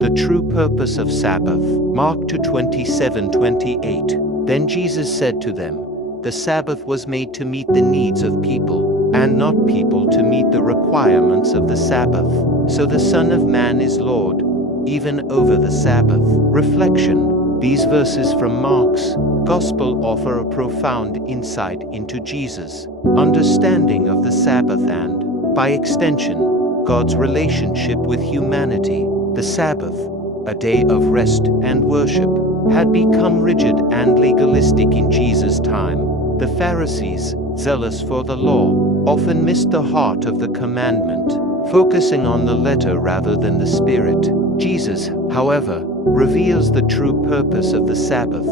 The true purpose of Sabbath. Mark 27:28. Then Jesus said to them, "The Sabbath was made to meet the needs of people, and not people to meet the requirements of the Sabbath. So the Son of Man is Lord, even over the Sabbath." Reflection. These verses from Mark's Gospel offer a profound insight into Jesus' understanding of the Sabbath and, by extension, God's relationship with humanity. The Sabbath, a day of rest and worship, had become rigid and legalistic in Jesus' time. The Pharisees, zealous for the law, often missed the heart of the commandment, focusing on the letter rather than the spirit. Jesus, however, reveals the true purpose of the Sabbath.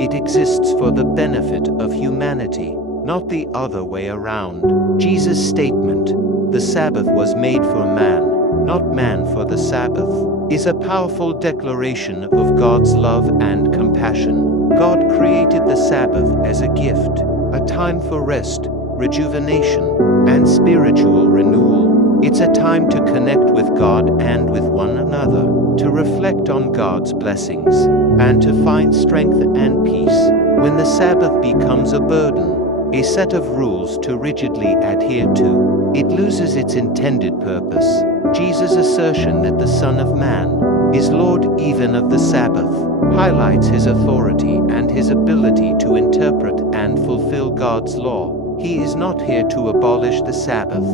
It exists for the benefit of humanity, not the other way around. Jesus' statement, "The Sabbath was made for man, not man for the Sabbath," is a powerful declaration of God's love and compassion. God created the Sabbath as a gift, a time for rest, rejuvenation, and spiritual renewal. It's a time to connect with God and with one another, to reflect on God's blessings, and to find strength and peace. When the Sabbath becomes a burden, a set of rules to rigidly adhere to, it loses its intended purpose. Jesus' assertion that the Son of Man is Lord even of the Sabbath highlights his authority and his ability to interpret and fulfill God's law. He is not here to abolish the Sabbath,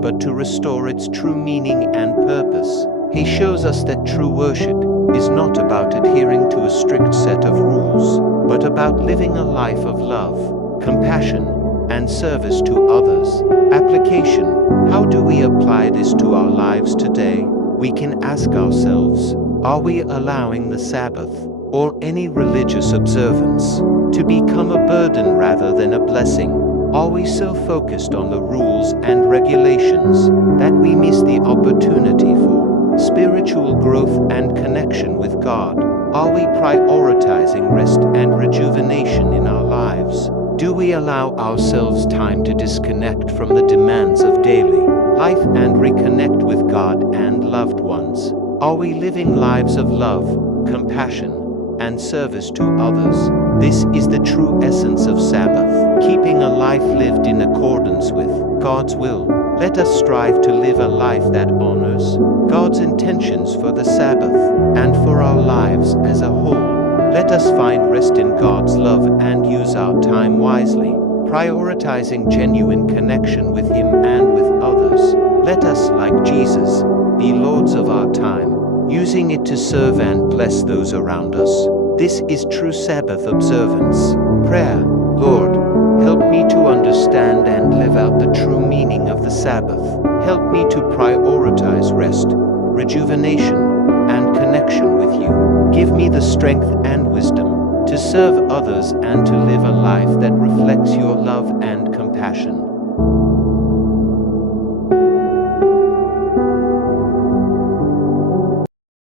but to restore its true meaning and purpose. He shows us that true worship is not about adhering to a strict set of rules, but about living a life of love, compassion, and service to others. Application. How do we apply this to our lives today? We can ask ourselves, are we allowing the Sabbath, or any religious observance, to become a burden rather than a blessing? Are we so focused on the rules and regulations that we miss the opportunity for spiritual growth and connection with God? Are we prioritizing rest and rejuvenation in our lives? Do we allow ourselves time to disconnect from the demands of daily life and reconnect with God and loved ones? Are we living lives of love, compassion, and service to others? This is the true essence of Sabbath, keeping a life lived in accordance with God's will. Let us strive to live a life that honors God's intentions for the Sabbath and for our lives as a whole. Let us find rest in God's love and use our time wisely, prioritizing genuine connection with Him and with others. Let us, like Jesus, be lords of our time, using it to serve and bless those around us. This is true Sabbath observance. Prayer. Lord, help me to understand and live out the true meaning of the Sabbath. Help me to prioritize rest, rejuvenation, and connection with you. Give me the strength and wisdom to serve others and to live a life that reflects your love and compassion.